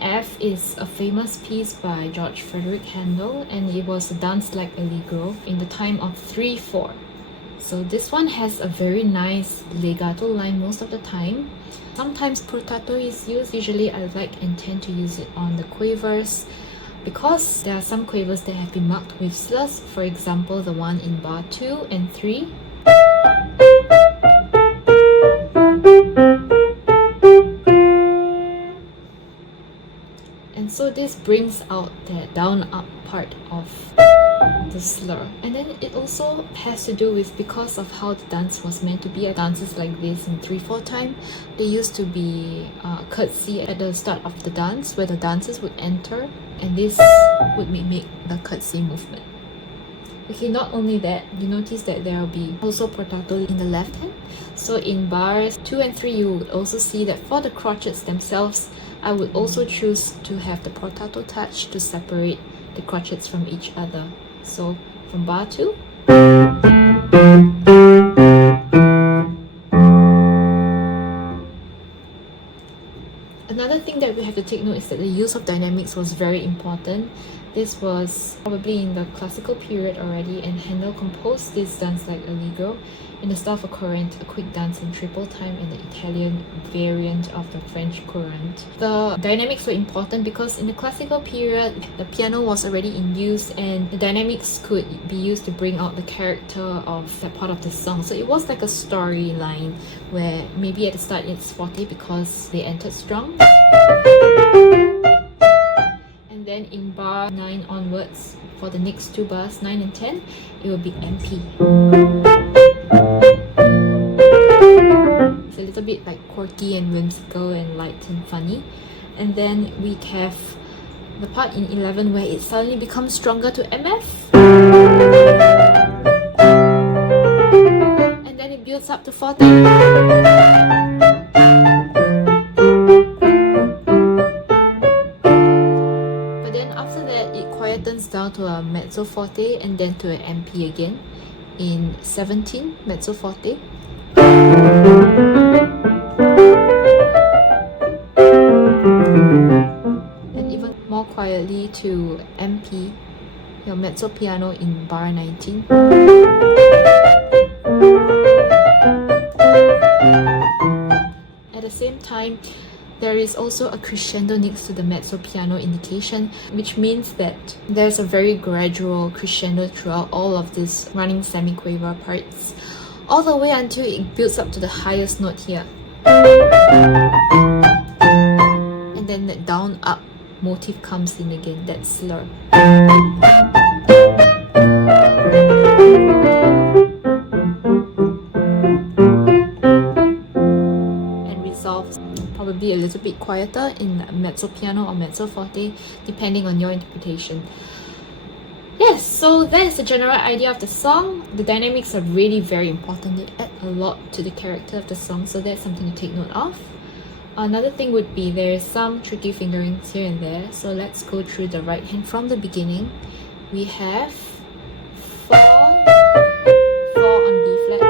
F is a famous piece by George Frederick Handel, and it was a dance like Allegro in the time of 3/4. So this one has a very nice legato line most of the time. Sometimes portato is used. Usually I like and tend to use it on the quavers because there are some quavers that have been marked with slurs. For example, the one in bar 2 and 3. And so this brings out the down-up part of the slur. And then it also has to do with because of how the dance was meant to be. At dances like this in 3/4 time, there used to be curtsy at the start of the dance where the dancers would enter, and this would mimic the curtsy movement. Okay, not only that, you notice that there will be also portato in the left hand. So in bars 2 and 3, you would also see that for the crotchets themselves, I would also choose to have the portato touch to separate the crotchets from each other. So from bar 2, another thing that we have to take note is that the use of dynamics was very important. This was probably in the classical period already, and Handel composed this dance like Allegro in the style of a courant, a quick dance in triple time, and the Italian variant of the French courant. The dynamics were important because in the classical period, the piano was already in use, and the dynamics could be used to bring out the character of that part of the song. So it was like a storyline where maybe at the start it's forte because they entered strong. And then in bar 9 onwards, for the next 2 bars, 9 and 10, it will be MP. It's a little bit like quirky and whimsical and light and funny. And then we have the part in 11 where it suddenly becomes stronger to MF. And then it builds up to forte. Down to a mezzo forte and then to an MP again in 17 mezzo forte, and even more quietly to MP, your mezzo piano in bar 19. At the same time, there is also a crescendo next to the mezzo piano indication, which means that there's a very gradual crescendo throughout all of these running semiquaver parts, all the way until it builds up to the highest note here. And then the down-up motif comes in again, that slur. Probably a little bit quieter in mezzo piano or mezzo forte, depending on your interpretation. Yes, so that is the general idea of the song. The dynamics are really very important. They add a lot to the character of the song, so that's something to take note of. Another thing would be there is some tricky fingerings here and there, so let's go through the right hand from the beginning. We have 4 on B flat,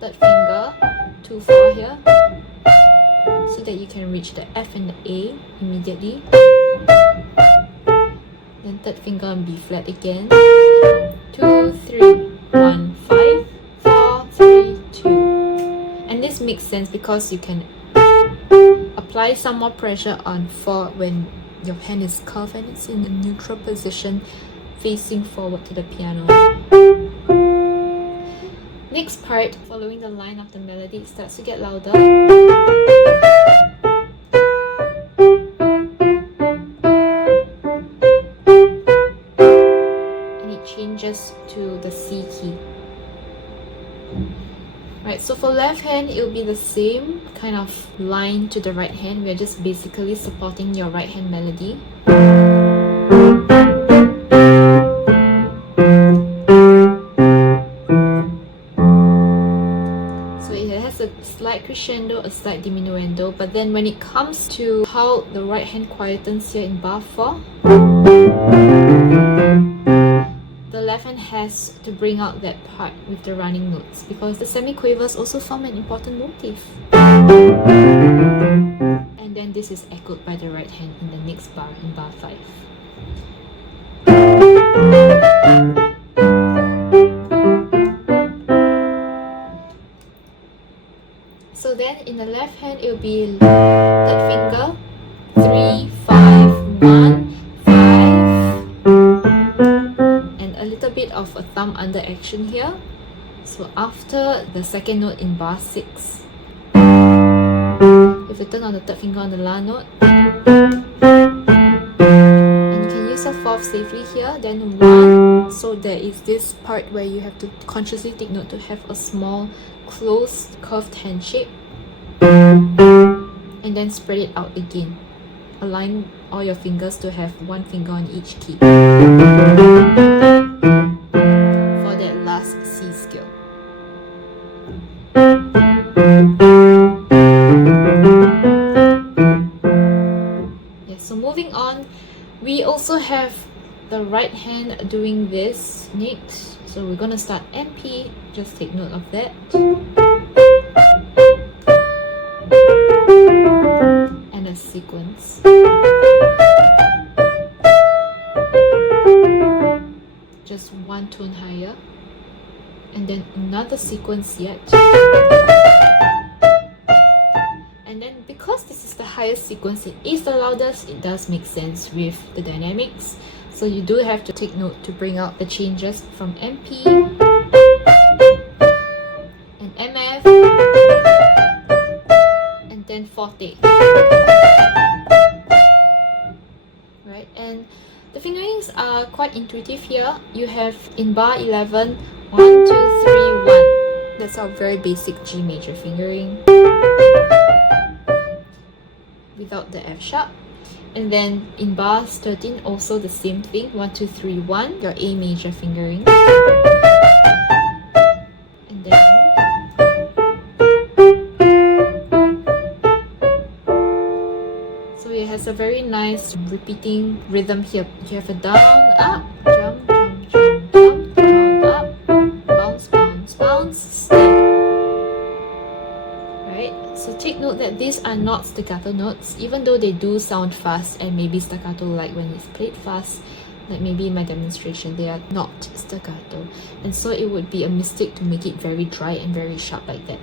3rd finger, 2 4 here, so that you can reach the F and the A immediately. Then 3rd finger on B flat again. 2 3 1 5 4 3 2. And this makes sense because you can apply some more pressure on 4 when your hand is curved and it's in a neutral position facing forward to the piano. Next part, following the line of the melody, it starts to get louder. And it changes to the C key. Right, so for left hand, it will be the same kind of line to the right hand. We're just basically supporting your right hand melody. Slight crescendo, a slight diminuendo, but then when it comes to how the right hand quietens here in bar 4, the left hand has to bring out that part with the running notes because the semiquavers also form an important motif. And then this is echoed by the right hand in the next bar, in bar 5. So then in the left hand it will be third finger, 3, 5, 1, 5, and a little bit of a thumb under action here. So after the second note in bar 6, if you turn on the third finger on the La note, and you can use a fourth safely here, then 1, so there is this part where you have to consciously take note to have a small closed curved hand shape, and then spread it out again. Align all your fingers to have one finger on each key for that last C scale. So moving on, we also have the right hand doing this next. So we're gonna start MP, just take note of that. And a sequence. Just one tone higher. And then another sequence yet. And then because this is the highest sequence, it is the loudest, it does make sense with the dynamics. So you do have to take note to bring out the changes from MP and MF and then forte. Right, and the fingerings are quite intuitive here. You have in bar 11, 1, 2, 3, 1. That's our very basic G major fingering without the F sharp. And then in bars 13, also the same thing, 1, 2, 3, 1, your A major fingering. And then so it has a very nice repeating rhythm here. You have a down, up, jump, jump, jump, jump, down, up, bounce, bounce, bounce, snap. Right? So take note that these are not staccato notes, even though they do sound fast and maybe staccato like when it's played fast, like maybe in my demonstration, they are not staccato. And so it would be a mistake to make it very dry and very sharp like that.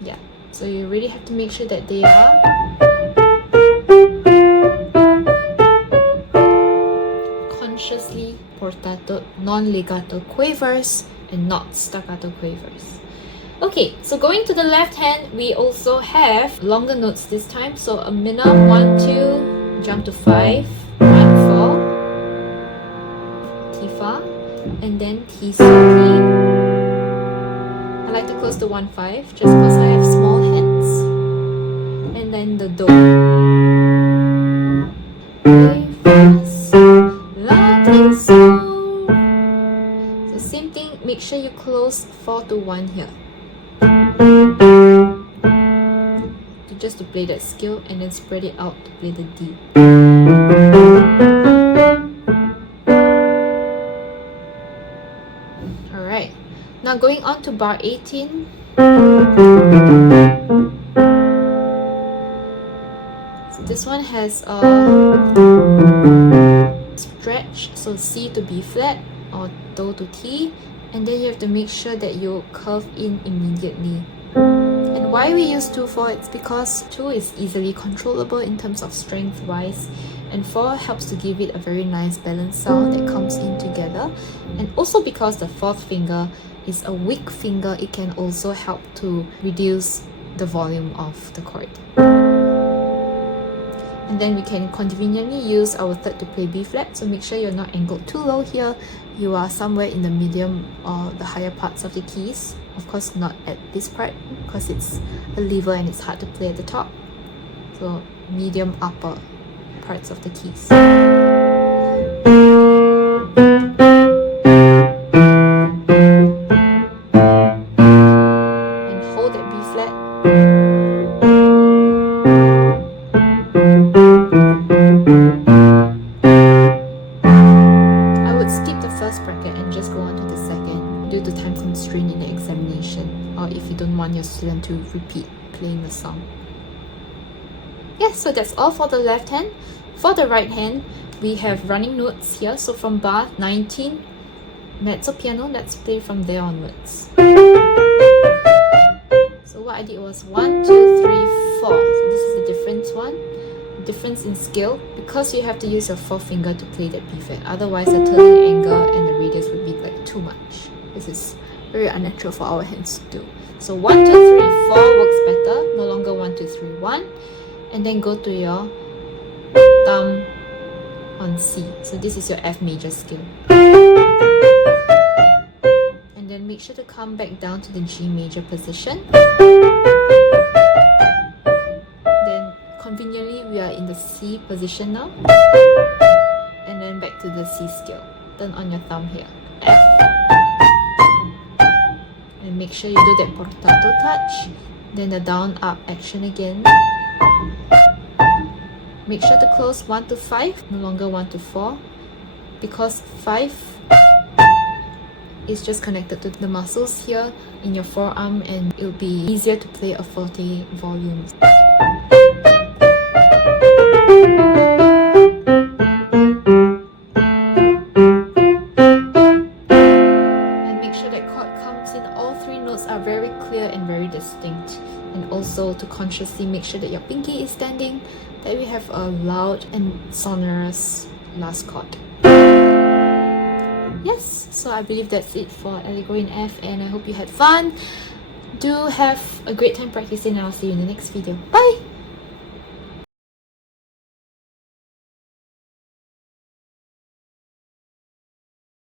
Yeah, so you really have to make sure that they are consciously portato, non-legato quavers and not staccato quavers. Okay, so going to the left hand, we also have longer notes this time. So a minor, 1, 2, jump to 5, 1, 4, T fa, and then T so T. I like to close the 1, 5 just because I have small hands. And then the Do. So same thing, make sure you close 4 to 1 here. Just to play that scale and then spread it out to play the D. Alright, now going on to bar 18. So this one has a stretch, so C to B flat or Do to T, and then you have to make sure that you curve in immediately. And why we use 2-4, it's because 2 is easily controllable in terms of strength wise, and 4 helps to give it a very nice balanced sound that comes in together. And also because the 4th finger is a weak finger, it can also help to reduce the volume of the chord. And then we can conveniently use our 3rd to play B flat, so make sure you're not angled too low here. You are somewhere in the medium or the higher parts of the keys. Of course not at this part because it's a lever and it's hard to play at the top. So medium upper parts of the keys. And hold that B flat. I would skip the first bracket and just go on to the second due to time constraint in the examination, or if you don't want your student to repeat playing the song. Yes, so that's all for the left hand. For the right hand, we have running notes here. So from bar 19, mezzo piano, let's play from there onwards. So what I did was 1, 2, 3, 4. So this is the difference in scale, because you have to use your fourth finger to play that B flat. Otherwise, the turning angle and the radius would be like too much. This is very unnatural for our hands to do. So 1, 2, 3, 4 works better. No longer 1, 2, 3, 1. And then go to your thumb on C. So this is your F major scale. And then make sure to come back down to the G major position. Then conveniently we are in the C position now. And then back to the C scale. Turn on your thumb here. F. And make sure you do that portato touch. Then the down up action again. Make sure to close 1 to 5, no longer 1 to 4, because 5 is just connected to the muscles here in your forearm, and it will be easier to play a forte volume. And make sure that chord comes in, all three notes are very clear and very distinct. And also to consciously make sure that your pinky is standing, that we have a loud and sonorous last chord. Yes, so I believe that's it for Allegro in F, and I hope you had fun. Do have a great time practicing, and I'll see you in the next video. Bye!